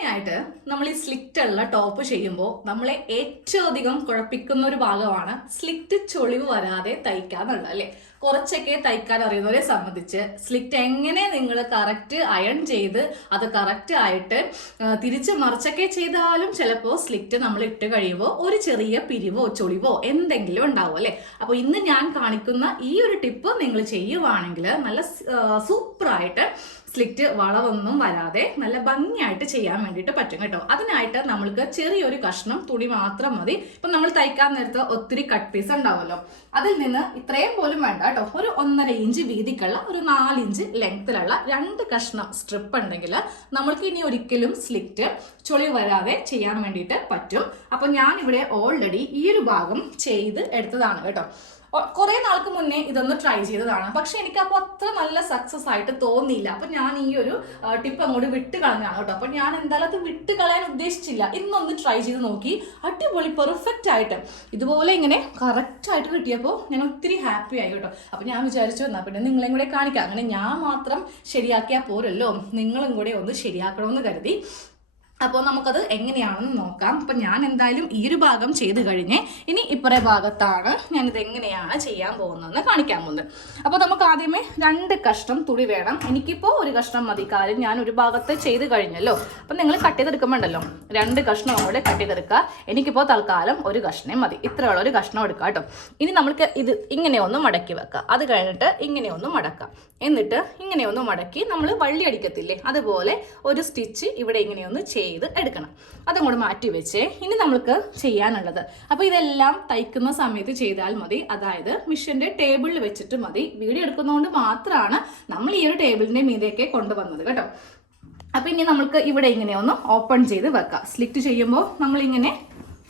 സാമാന്യമായിട്ട് നമ്മൾ ഈ സ്ലിറ്റ് ഉള്ള ടോപ്പ് ചെയ്യുമ്പോൾ നമ്മളെ ഏറ്റവും അധികം കുഴപ്പിക്കുന്ന ഒരു ഭാഗമാണ് സ്ലിറ്റ് ചൊളിവ് വരാതെ തയ്ക്കാന്നുള്ളത് അല്ലേ? കുറച്ചൊക്കെ തയ്ക്കാൻ അറിയുന്നവരെ സംബന്ധിച്ച് സ്ലിറ്റ് എങ്ങനെ നിങ്ങൾ കറക്റ്റ് അയൺ ചെയ്ത് അത് കറക്റ്റ് ആയിട്ട് തിരിച്ച് മറിച്ചൊക്കെ ചെയ്താലും ചിലപ്പോൾ സ്ലിറ്റ് നമ്മൾ ഇട്ട് കഴിയുമ്പോൾ ഒരു ചെറിയ പിരിവോ ചൊളിവോ എന്തെങ്കിലും ഉണ്ടാവും അല്ലേ? അപ്പോൾ ഇന്ന് ഞാൻ കാണിക്കുന്ന ഈ ഒരു ടിപ്പ് നിങ്ങൾ ചെയ്യുവാണെങ്കിൽ നല്ല സൂപ്പറായിട്ട് സ്ലിറ്റ് വളവൊന്നും വരാതെ നല്ല ഭംഗിയായിട്ട് ചെയ്യാൻ വേണ്ടിയിട്ട് പറ്റും കേട്ടോ. അതിനായിട്ട് നമ്മൾക്ക് ചെറിയൊരു കഷ്ണം തുണി മാത്രം മതി. ഇപ്പൊ നമ്മൾ തയ്ക്കാൻ നേരത്ത് ഒത്തിരി കട്ട് പീസ് ഉണ്ടാവുമല്ലോ. അതിൽ നിന്ന് ഇത്രയും പോലും വേണ്ട കേട്ടോ. ഒരു ഒന്നര ഇഞ്ച് വീതിക്കുള്ള ഒരു നാലിഞ്ച് ലെങ്ത്തിലുള്ള രണ്ട് കഷ്ണം സ്ട്രിപ്പ് ഉണ്ടെങ്കിൽ നമ്മൾക്ക് ഇനി ഒരിക്കലും സ്ലിറ്റ് ചൊളി വരാതെ ചെയ്യാൻ വേണ്ടിയിട്ട് പറ്റും. അപ്പൊ ഞാൻ ഇവിടെ ഓൾറെഡി ഈ ഒരു ഭാഗം ചെയ്ത് എടുത്തതാണ് കേട്ടോ. കുറെ നാൾക്ക് മുന്നേ ഇതൊന്ന് ട്രൈ ചെയ്തതാണ്. പക്ഷെ എനിക്ക് അപ്പോൾ അത്ര നല്ല സക്സസ് ആയിട്ട് തോന്നിയില്ല. അപ്പൊ ഞാൻ ഈ ഒരു ടിപ്പ് അങ്ങോട്ട് വിട്ട് കളഞ്ഞാണ് കേട്ടോ. അപ്പൊ ഞാൻ എന്തായാലും അത് വിട്ട് കളയാൻ ഉദ്ദേശിച്ചില്ല. ഇന്നൊന്ന് ട്രൈ ചെയ്ത് നോക്കി. അടിപൊളി പെർഫെക്റ്റ് ആയിട്ട്. ഇതുപോലെ ഇങ്ങനെ കറക്റ്റ് ആയിട്ട് കിട്ടിയപ്പോൾ ഞാൻ ഒത്തിരി ഹാപ്പി ആയി കേട്ടോ. അപ്പൊ ഞാൻ വിചാരിച്ചു എന്നാ പിന്നെ നിങ്ങളെയും കൂടെ കാണിക്കാം. അങ്ങനെ ഞാൻ മാത്രം ശരിയാക്കിയാൽ പോരല്ലോ. നിങ്ങളും കൂടെ ഒന്ന് ശരിയാക്കണമെന്ന് കരുതി. അപ്പോൾ നമുക്കത് എങ്ങനെയാണെന്ന് നോക്കാം. അപ്പം ഞാൻ എന്തായാലും ഈ ഒരു ഭാഗം ചെയ്ത് കഴിഞ്ഞ് ഇനി ഇപ്പറേ ഭാഗത്താണ് ഞാനിത് എങ്ങനെയാണ് ചെയ്യാൻ പോകുന്നതെന്ന് കാണിക്കാൻ പോകുന്നത്. അപ്പോൾ നമുക്ക് ആദ്യമേ രണ്ട് കഷ്ണം തുണി വേണം. എനിക്കിപ്പോൾ ഒരു കഷ്ണം മതി. കാര്യം ഞാൻ ഒരു ഭാഗത്ത് ചെയ്ത് കഴിഞ്ഞല്ലോ. അപ്പം നിങ്ങൾ കട്ട് ചെയ്തെടുക്കുമ്പോണ്ടല്ലോ. രണ്ട് കഷ്ണം അവിടെ കട്ട് ചെയ്തെടുക്കുക. എനിക്കിപ്പോൾ തൽക്കാലം ഒരു കഷ്ണേ മതി. ഇത്രയുള്ള ഒരു കഷ്ണം എടുക്കുക കേട്ടോ. ഇനി നമുക്ക് ഇത് ഇങ്ങനെ ഒന്ന് മടക്കി വെക്കാം. അത് കഴിഞ്ഞിട്ട് ഇങ്ങനെ ഒന്ന് മടക്കാം. എന്നിട്ട് ഇങ്ങനെ ഒന്ന് മടക്കി നമ്മൾ വള്ളി അടിക്കത്തില്ലേ? അതുപോലെ ഒരു സ്റ്റിച്ച് ഇവിടെ ഇങ്ങനെ ഒന്ന് ചെയ്ത് എടുക്കണം. അതും കൂടെ മാറ്റി വെച്ച് ഇനി നമ്മൾക്ക് ചെയ്യാനുള്ളത്. അപ്പോൾ ഇതെല്ലാം തയ്ക്കുന്ന സമയത്ത് ചെയ്താൽ മതി. അതായത് മിഷന്റെ ടേബിളിൽ വെച്ചിട്ട് മതി. വീഡിയോ എടുക്കുന്നതുകൊണ്ട് മാത്രമാണ് നമ്മൾ ഈ ഒരു ടേബിളിന്റെ മീതെയൊക്കെ കൊണ്ടുവന്നത് കേട്ടോ. അപ്പോൾ ഇനി നമുക്ക് ഇവിടെ ഇങ്ങനെ ഒന്ന് ഓപ്പൺ ചെയ്ത് വെക്കാം. സ്ലിറ്റ് ചെയ്യുമ്പോൾ നമ്മളിങ്ങനെ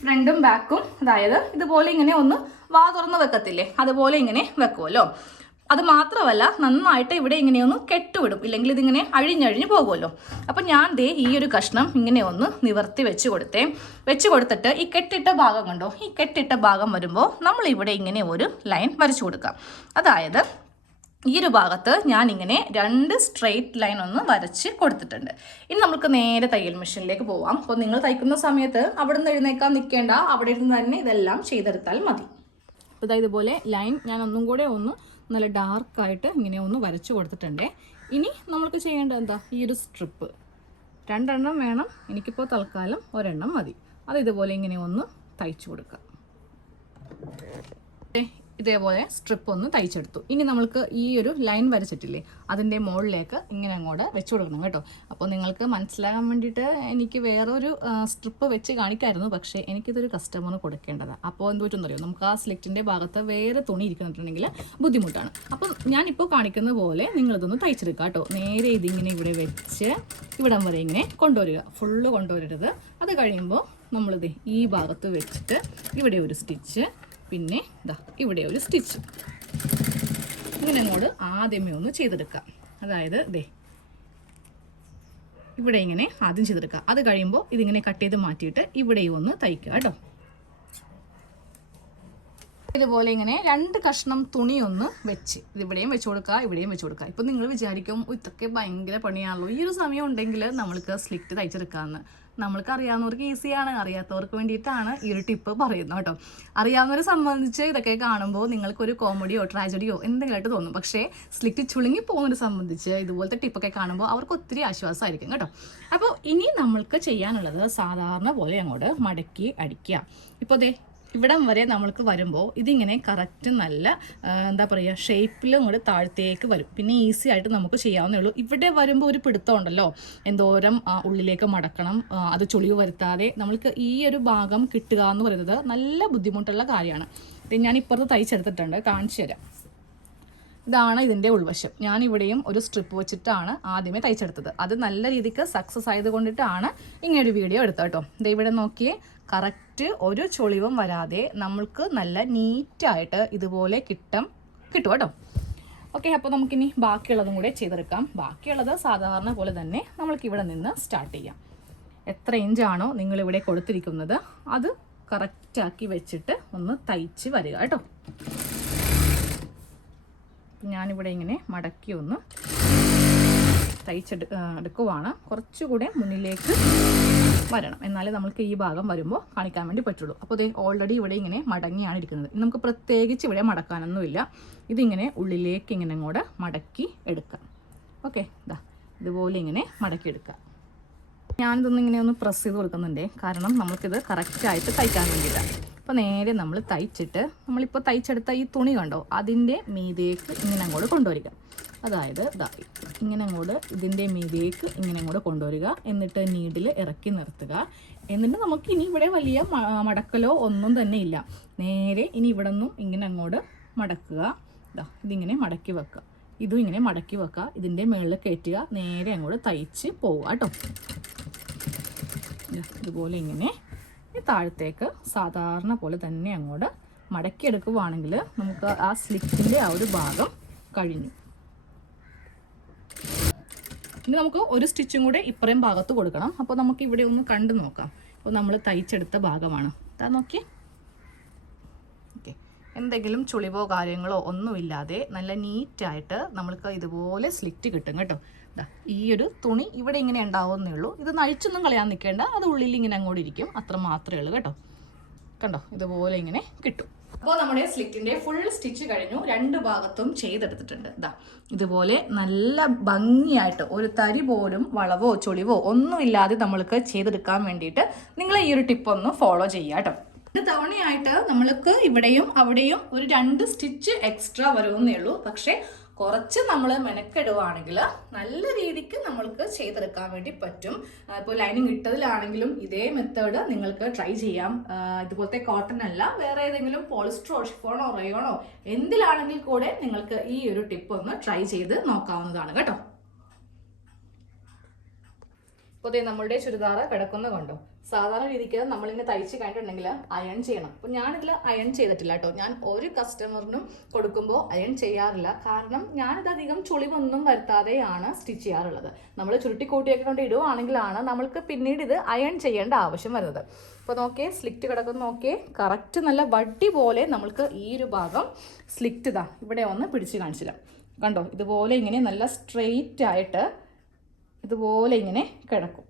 ഫ്രണ്ടും ബാക്കും അതായത് ഇതുപോലെ ഇങ്ങനെ ഒന്ന് വാ തുറന്ന് വെക്കത്തില്ലേ? അതുപോലെ ഇങ്ങനെ വെക്കുമല്ലോ അത് മാത്രമല്ല നന്നായിട്ട് ഇവിടെ ഇങ്ങനെയൊന്ന് കെട്ടുവിടും. ഇല്ലെങ്കിൽ ഇതിങ്ങനെ അഴിഞ്ഞഴിഞ്ഞ് പോകുമല്ലോ. അപ്പം ഞാൻ ദേ ഈ ഒരു കഷ്ണം ഇങ്ങനെ ഒന്ന് നിവർത്തി വെച്ച് കൊടുത്തേ. വെച്ച് കൊടുത്തിട്ട് ഈ കെട്ടിട്ട ഭാഗം കണ്ടോ? ഈ കെട്ടിട്ട ഭാഗം വരുമ്പോൾ നമ്മൾ ഇവിടെ ഇങ്ങനെ ഒരു ലൈൻ വരച്ചു കൊടുക്കാം. അതായത് ഈ ഒരു ഭാഗത്ത് ഞാൻ ഇങ്ങനെ രണ്ട് സ്ട്രെയിറ്റ് ലൈൻ ഒന്ന് വരച്ച് കൊടുത്തിട്ടുണ്ട്. ഇനി നമുക്ക് നേരെ തയ്യൽ മെഷീനിലേക്ക് പോവാം. അപ്പോൾ നിങ്ങൾ തയ്ക്കുന്ന സമയത്ത് അവിടെ നിന്ന് എഴുന്നേക്കാൻ നിൽക്കേണ്ട. അവിടെ ഇരുന്ന് തന്നെ ഇതെല്ലാം ചെയ്തെടുത്താൽ മതി. അപ്പോൾ ഇതാ ഇതുപോലെ ലൈൻ ഞാൻ ഒന്നും കൂടെ ഒന്ന് നല്ല ഡാർക്കായിട്ട് ഇങ്ങനെ ഒന്ന് വരച്ചു കൊടുത്തിട്ടുണ്ട്. ഇനി നമ്മൾക്ക് ചെയ്യേണ്ടത് എന്താ? ഈ ഒരു സ്ട്രിപ്പ് രണ്ടെണ്ണം വേണം. എനിക്കിപ്പോൾ തൽക്കാലം ഒരെണ്ണം മതി. അത് ഇതുപോലെ ഇങ്ങനെ ഒന്ന് തയ്ച്ചു കൊടുക്കാം. ഇതേപോലെ സ്ട്രിപ്പ് ഒന്ന് തയ്ച്ചെടുത്തു. ഇനി നമ്മൾക്ക് ഈ ഒരു ലൈൻ വരച്ചിട്ടില്ലേ അതിന്റെ മുകളിലേക്ക് ഇങ്ങനെ അങ്ങോട്ട് വെച്ച് കൊടുക്കണം കേട്ടോ. അപ്പോൾ നിങ്ങൾക്ക് മനസ്സിലാകാൻ വേണ്ടിയിട്ട് എനിക്ക് വേറൊരു സ്ട്രിപ്പ് വെച്ച് കാണിക്കായിരുന്നു പക്ഷേ എനിക്കിതൊരു കസ്റ്റമറിന് കൊടുക്കേണ്ടതാണ് അപ്പോൾ എന്ത് പറ്റുമെന്നറിയോ? നമുക്ക് ആ സ്ലിറ്റിന്റെ ഭാഗത്ത് വേറെ തുണി ഇരിക്കുന്നുണ്ടെങ്കിൽ ബുദ്ധിമുട്ടാണ്. അപ്പം ഞാനിപ്പോൾ കാണിക്കുന്ന പോലെ നിങ്ങളിതൊന്ന് തയ്ച്ചെടുക്കുക കേട്ടോ. നേരെ ഇതിങ്ങനെ ഇവിടെ വെച്ച് ഇവിടം വരെ ഇങ്ങനെ കൊണ്ടുവരിക. ഫുള്ള് കൊണ്ടുവരരുത്. അത് കഴിയുമ്പോൾ നമ്മളിത് ഈ ഭാഗത്ത് വെച്ചിട്ട് ഇവിടെ ഒരു സ്റ്റിച്ച് പിന്നെ ഇതാ ഇവിടെ ഒരു സ്റ്റിച്ച് ഇങ്ങനെ അങ്ങോട്ട് ആദ്യമേ ഒന്ന് ചെയ്തെടുക്കാം. അതായത് ദേ ഇവിടെ ഇങ്ങനെ ആദ്യം ചെയ്തെടുക്കുക അത് കഴിയുമ്പോൾ ഇതിങ്ങനെ കട്ട് ചെയ്ത് മാറ്റിയിട്ട് ഇവിടെയും ഒന്ന് തയ്ക്കുക കേട്ടോ. ഇതുപോലെ ഇങ്ങനെ രണ്ട് കഷ്ണം തുണി ഒന്ന് വെച്ച്. ഇതിവിടെയും വെച്ച് കൊടുക്കുക ഇവിടെയും വെച്ച് കൊടുക്കുക ഇപ്പം നിങ്ങൾ വിചാരിക്കും "ഉയ്, ഇതൊക്കെ ഭയങ്കര പണിയാണല്ലോ. ഈ ഒരു സമയം ഉണ്ടെങ്കിൽ നമ്മൾക്ക് സ്ലിറ്റ് തയ്ച്ചെടുക്കാമെന്ന് നമ്മൾക്ക് അറിയാവുന്നവർക്ക് ഈസിയാണ് അറിയാത്തവർക്ക് വേണ്ടിയിട്ടാണ് ഈ ഒരു ടിപ്പ് പറയുന്നത് കേട്ടോ. അറിയാവുന്നവരെ സംബന്ധിച്ച് ഇതൊക്കെ കാണുമ്പോൾ നിങ്ങൾക്കൊരു കോമഡിയോ ട്രാജഡിയോ എന്തെങ്കിലുമായിട്ട് തോന്നും. പക്ഷേ സ്ലിറ്റ് ചുളുങ്ങി പോകുന്നവരെ സംബന്ധിച്ച് ഇതുപോലത്തെ ടിപ്പൊക്കെ കാണുമ്പോൾ അവർക്ക് ഒത്തിരി ആശ്വാസമായിരിക്കും കേട്ടോ. അപ്പോൾ ഇനി നമ്മൾക്ക് ചെയ്യാനുള്ളത് സാധാരണ പോലെ അങ്ങോട്ട് മടക്കി അടിക്കുക. ഇപ്പോൾ ദേ ഇവിടം വരെ നമ്മൾക്ക് വരുമ്പോൾ ഇതിങ്ങനെ കറക്റ്റ് നല്ല എന്താ പറയുക ഷേപ്പിലും കൂടെ താഴത്തേക്ക് വരും. പിന്നെ ഈസി ആയിട്ട് നമുക്ക് ചെയ്യാവുന്നേ ഉള്ളൂ. ഇവിടെ വരുമ്പോൾ ഒരു പിടുത്തം ഉണ്ടല്ലോ. എന്തോരം ഉള്ളിലേക്ക് മടക്കണം അത് ചുളിവ് വരുത്താതെ നമ്മൾക്ക് ഈ ഒരു ഭാഗം കിട്ടുക എന്ന് പറയുന്നത് നല്ല ബുദ്ധിമുട്ടുള്ള കാര്യമാണ്. ഇത് ഞാൻ ഇപ്പുറത്ത് തയ്ച്ചെടുത്തിട്ടുണ്ട്. കാണിച്ചു തരാം. ഇതാണ് ഇതിന്റെ ഉൾവശം. ഞാൻ ഇവിടെയും ഒരു സ്ട്രിപ്പ് വെച്ചിട്ടാണ് ആദ്യമേ തയ്ച്ചെടുത്തത്. അത് നല്ല രീതിക്ക് സക്സസ് ആയത് കൊണ്ടിട്ടാണ് ഇങ്ങനെ ഒരു വീഡിയോ എടുത്തത് കേട്ടോ. ഇവിടെ നോക്കിയേ. കറക്റ്റ് ഒരു ചൊളിവും വരാതെ നമ്മൾക്ക് നല്ല നീറ്റായിട്ട് ഇതുപോലെ കിട്ടും കിട്ടും കേട്ടോ. ഓക്കെ അപ്പോൾ നമുക്കിനി ബാക്കിയുള്ളതും കൂടെ ചെയ്തെടുക്കാം. ബാക്കിയുള്ളത് സാധാരണ പോലെ തന്നെ നമ്മൾക്ക് ഇവിടെ നിന്ന് സ്റ്റാർട്ട് ചെയ്യാം. എത്ര ഇഞ്ചാണോ നിങ്ങളിവിടെ കൊടുത്തിരിക്കുന്നത് അത് കറക്റ്റാക്കി വെച്ചിട്ട് ഒന്ന് തയ്ച്ച് വരിക കേട്ടോ. ഞാനിവിടെ ഇങ്ങനെ മടക്കി ഒന്ന് തയ്ച്ചെടു എടുക്കുവാണ്. കുറച്ചുകൂടെ മുന്നിലേക്ക് വരണം. എന്നാലേ നമ്മൾക്ക് ഈ ഭാഗം വരുമ്പോൾ കാണിക്കാൻ വേണ്ടി പറ്റുള്ളൂ. അപ്പോൾ ഇത് ഓൾറെഡി ഇവിടെ ഇങ്ങനെ മടങ്ങിയാണ് ഇരിക്കുന്നത്. നമുക്ക് പ്രത്യേകിച്ച് ഇവിടെ മടക്കാനൊന്നുമില്ല. ഇതിങ്ങനെ ഉള്ളിലേക്ക് ഇങ്ങനെ കൂടെ മടക്കി എടുക്കാം. ഓക്കെ ഇതാ ഇതുപോലെ ഇങ്ങനെ മടക്കി എടുക്കാം. ഞാനിതൊന്നും ഇങ്ങനെ ഒന്ന് പ്രസ് ചെയ്ത് കൊടുക്കുന്നുണ്ട്. കാരണം നമുക്കിത് കറക്റ്റായിട്ട് തയ്ക്കാൻ വേണ്ടിയിട്ടാണ് അപ്പോൾ നേരെ നമ്മൾ തയ്ച്ചിട്ട് നമ്മളിപ്പോൾ തയ്ച്ചെടുത്ത ഈ തുണി കണ്ടോ? അതിന്റെ മീതേക്ക് ഇങ്ങനെ അങ്ങോട്ട് കൊണ്ടുവരിക. അതായത് ഇങ്ങനെ അങ്ങോട്ട് ഇതിന്റെ മീതിയേക്ക് ഇങ്ങനെ അങ്ങോട്ട് കൊണ്ടുവരിക. എന്നിട്ട് നീഡിൽ ഇറക്കി നിർത്തുക. എന്നിട്ട് നമുക്ക് ഇനി ഇവിടെ വലിയ മടക്കലോ ഒന്നും തന്നെ ഇല്ല. നേരെ ഇനി ഇവിടെ നിന്നും ഇങ്ങനെ അങ്ങോട്ട് മടക്കുക. ഇതാ ഇതിങ്ങനെ മടക്കി വെക്കുക. ഇതും ഇങ്ങനെ മടക്കി വെക്കുക. ഇതിന്റെ മുകളിൽ കയറ്റുക. നേരെ അങ്ങോട്ട് തയ്ച്ച് പോവുക കേട്ടോ. ഇതുപോലെ ഇങ്ങനെ ഈ താഴത്തേക്ക് സാധാരണ പോലെ തന്നെ അങ്ങോട്ട് മടക്കിയെടുക്കുവാണെങ്കിൽ നമുക്ക് ആ സ്ലിപ്പിന്റെ ആ ഒരു ഭാഗം കഴിഞ്ഞു. ഇനി നമുക്ക് ഒരു സ്റ്റിച്ചും കൂടെ ഇപ്പറേം ഭാഗത്ത് കൊടുക്കണം. അപ്പോൾ നമുക്ക് ഇവിടെ ഒന്ന് കണ്ടു നോക്കാം. അപ്പോൾ നമ്മൾ തയ്ച്ചെടുത്ത ഭാഗമാണ്. അതാ നോക്കി ഓക്കെ. എന്തെങ്കിലും ചുളിവോ കാര്യങ്ങളോ ഒന്നുമില്ലാതെ നല്ല നീറ്റായിട്ട് നമ്മൾക്ക് ഇതുപോലെ സ്ലിറ്റ് കിട്ടും കേട്ടോ. ഈ ഒരു തുണി ഇവിടെ ഇങ്ങനെ ഉണ്ടാവുന്നേ ഉള്ളൂ. ഇത് നഴിച്ചൊന്നും കളയാൻ നിൽക്കേണ്ട. അത് ഉള്ളിൽ ഇങ്ങനെ അങ്ങോട്ട് ഇരിക്കും. അത്ര മാത്രമേ ഉള്ളൂ കേട്ടോ. കണ്ടോ? ഇതുപോലെ ഇങ്ങനെ കിട്ടും. അപ്പോൾ നമ്മുടെ സ്ലിറ്റിന്റെ ഫുൾ സ്റ്റിച്ച് കഴിഞ്ഞു. രണ്ട് ഭാഗത്തും ചെയ്തെടുത്തിട്ടുണ്ട്. ഇതാ ഇതുപോലെ നല്ല ഭംഗിയായിട്ട് ഒരു തരി പോലും വളവോ ചുളിവോ ഒന്നുമില്ലാതെ നമ്മൾക്ക് ചെയ്തെടുക്കാൻ വേണ്ടിയിട്ട് നിങ്ങൾ ഈ ഒരു ടിപ്പ് ഒന്ന് ഫോളോ ചെയ്യുക കേട്ടോ. ഇത് തവണയായിട്ട് നമ്മൾക്ക് ഇവിടെയും അവിടെയും ഒരു രണ്ട് സ്റ്റിച്ച് എക്സ്ട്രാ വരുമെന്നേ ഉള്ളൂ. പക്ഷേ കുറച്ച് നമ്മൾ മെനക്കെടുവാണെങ്കിൽ നല്ല രീതിക്ക് നമ്മൾക്ക് ചെയ്തെടുക്കാൻ വേണ്ടി പറ്റും. ഇപ്പോൾ ലൈനിങ് ഇട്ടതിലാണെങ്കിലും ഇതേ മെത്തേഡ് നിങ്ങൾക്ക് ട്രൈ ചെയ്യാം. ഇതുപോലത്തെ കോട്ടൺ അല്ല വേറെ ഏതെങ്കിലും പോളിസ്റ്ററോ ഷിഫോണോ റയോണോ എന്തിലാണെങ്കിൽ കൂടെ നിങ്ങൾക്ക് ഈ ഒരു ടിപ്പ് ഒന്ന് ട്രൈ ചെയ്ത് നോക്കാവുന്നതാണ് കേട്ടോ. ഇപ്പോൾ നമ്മളുടെ ചുരിദാർ കിടക്കുന്ന കണ്ടോ? സാധാരണ രീതിക്ക് നമ്മളിങ്ങനെ തയ്ച്ച് കഴിഞ്ഞിട്ടുണ്ടെങ്കിൽ അയൺ ചെയ്യണം. അപ്പോൾ ഞാനിതിൽ അയൺ ചെയ്തിട്ടില്ല കേട്ടോ. ഞാൻ ഒരു കസ്റ്റമറിനും കൊടുക്കുമ്പോൾ അയൺ ചെയ്യാറില്ല. കാരണം ഞാനിത് അധികം ചുളിവൊന്നും വരുത്താതെയാണ് സ്റ്റിച്ച് ചെയ്യാറുള്ളത്. നമ്മൾ ചുരുട്ടിക്കൂട്ടിയൊക്കെ കൊണ്ട് ഇടുവാണെങ്കിലാണ് നമ്മൾക്ക് പിന്നീട് ഇത് അയൺ ചെയ്യേണ്ട ആവശ്യം വരുന്നത്. അപ്പോൾ നോക്കിയേ സ്ലിറ്റ് കിടക്കുന്ന നോക്കിയേ. കറക്റ്റ് നല്ല വട്ടി പോലെ നമ്മൾക്ക് ഈ ഒരു ഭാഗം സ്ലിറ്റ് ഇതാ. ഇവിടെ ഒന്ന് പിടിച്ച് കാണിച്ചില്ല കണ്ടോ? ഇതുപോലെ ഇങ്ങനെ നല്ല സ്ട്രെയിറ്റ് ആയിട്ട് ഇതുപോലെ ഇങ്ങനെ കിടക്കും.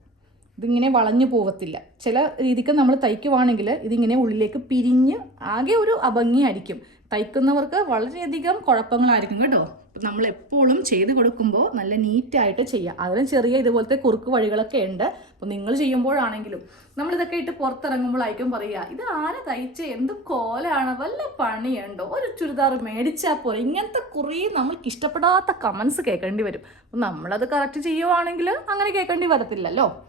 ഇതിങ്ങനെ വളഞ്ഞു പോവത്തില്ല. ചില രീതിക്ക് നമ്മൾ തയ്ക്കുവാണെങ്കിൽ ഇതിങ്ങനെ ഉള്ളിലേക്ക് പിരിഞ്ഞ് ആകെ ഒരു അഭംഗിയായിരിക്കും. തയ്ക്കുന്നവർക്ക് വളരെയധികം കുഴപ്പങ്ങളായിരിക്കും കേട്ടോ. നമ്മൾ എപ്പോഴും ചെയ്ത് കൊടുക്കുമ്പോൾ നല്ല നീറ്റായിട്ട് ചെയ്യുക അതിലും ചെറിയ ഇതുപോലത്തെ കുറുക്ക് വഴികളൊക്കെ ഉണ്ട്. അപ്പോൾ നിങ്ങൾ ചെയ്യുമ്പോഴാണെങ്കിലും നമ്മളിതൊക്കെ ഇട്ട് പുറത്തിറങ്ങുമ്പോഴായിരിക്കും പറയുക ഇത് ആരെ തയ്ച്ച് എന്ത് കോലാണ്? വല്ല പണിയുണ്ടോ? ഒരു ചുരിദാർ മേടിച്ചാൽ പോലെ ഇങ്ങനത്തെ കുറേ നമ്മൾക്ക് ഇഷ്ടപ്പെടാത്ത കമൻസ് കേൾക്കേണ്ടി വരും. അപ്പം നമ്മളത് കറക്റ്റ് ചെയ്യുവാണെങ്കിൽ അങ്ങനെ കേൾക്കേണ്ടി വരത്തില്ലല്ലോ.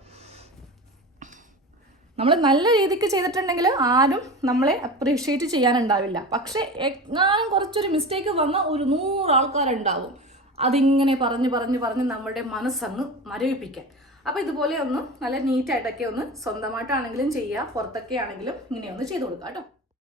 നമ്മൾ നല്ല രീതിക്ക് ചെയ്തിട്ടുണ്ടെങ്കിൽ ആരും നമ്മളെ അപ്രീഷിയേറ്റ് ചെയ്യാനുണ്ടാവില്ല. പക്ഷേ എങ്ങാനും കുറച്ചൊരു മിസ്റ്റേക്ക് വന്ന ഒരു നൂറ് ആൾക്കാരുണ്ടാവും. അതിങ്ങനെ പറഞ്ഞ് പറഞ്ഞ് പറഞ്ഞ് നമ്മുടെ മനസ്സങ്ങ് മരവിപ്പിക്കാൻ. അപ്പോൾ ഇതുപോലെ ഒന്ന് നല്ല നീറ്റായിട്ടൊക്കെ ഒന്ന് സ്വന്തമായിട്ടാണെങ്കിലും ചെയ്യുക പുറത്തൊക്കെ ആണെങ്കിലും ഇങ്ങനെ ഒന്ന് ചെയ്ത് കൊടുക്കുക കേട്ടോ.